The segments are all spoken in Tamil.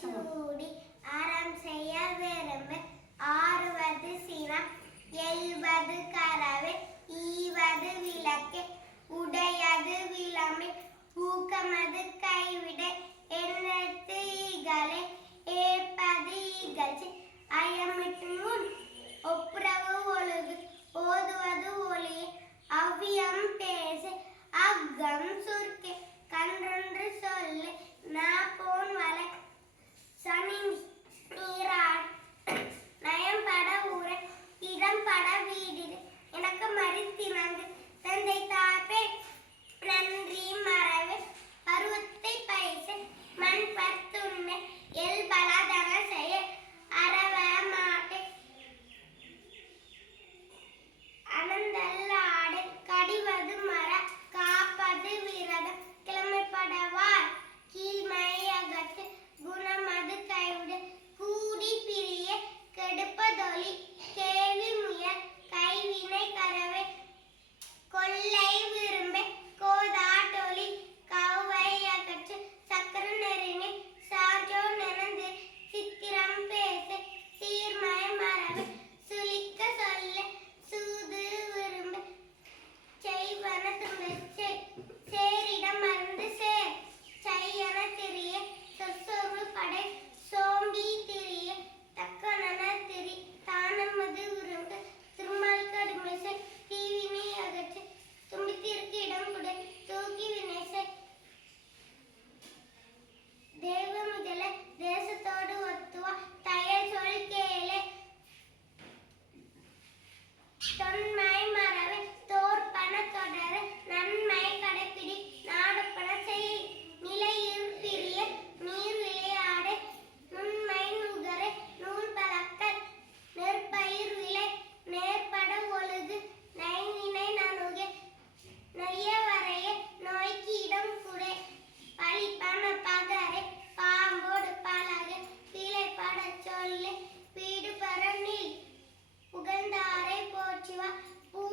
சூடி அறம் செய்ய விரும்பு. ஆறுவது சினம் எல்வது கரவு ஈவது விளக்கு. உடையது விளமை ஊக்கமது Görüşürüz.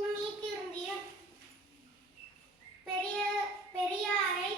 உன்னிக்கிருந்திய பெரிய பெரியாரை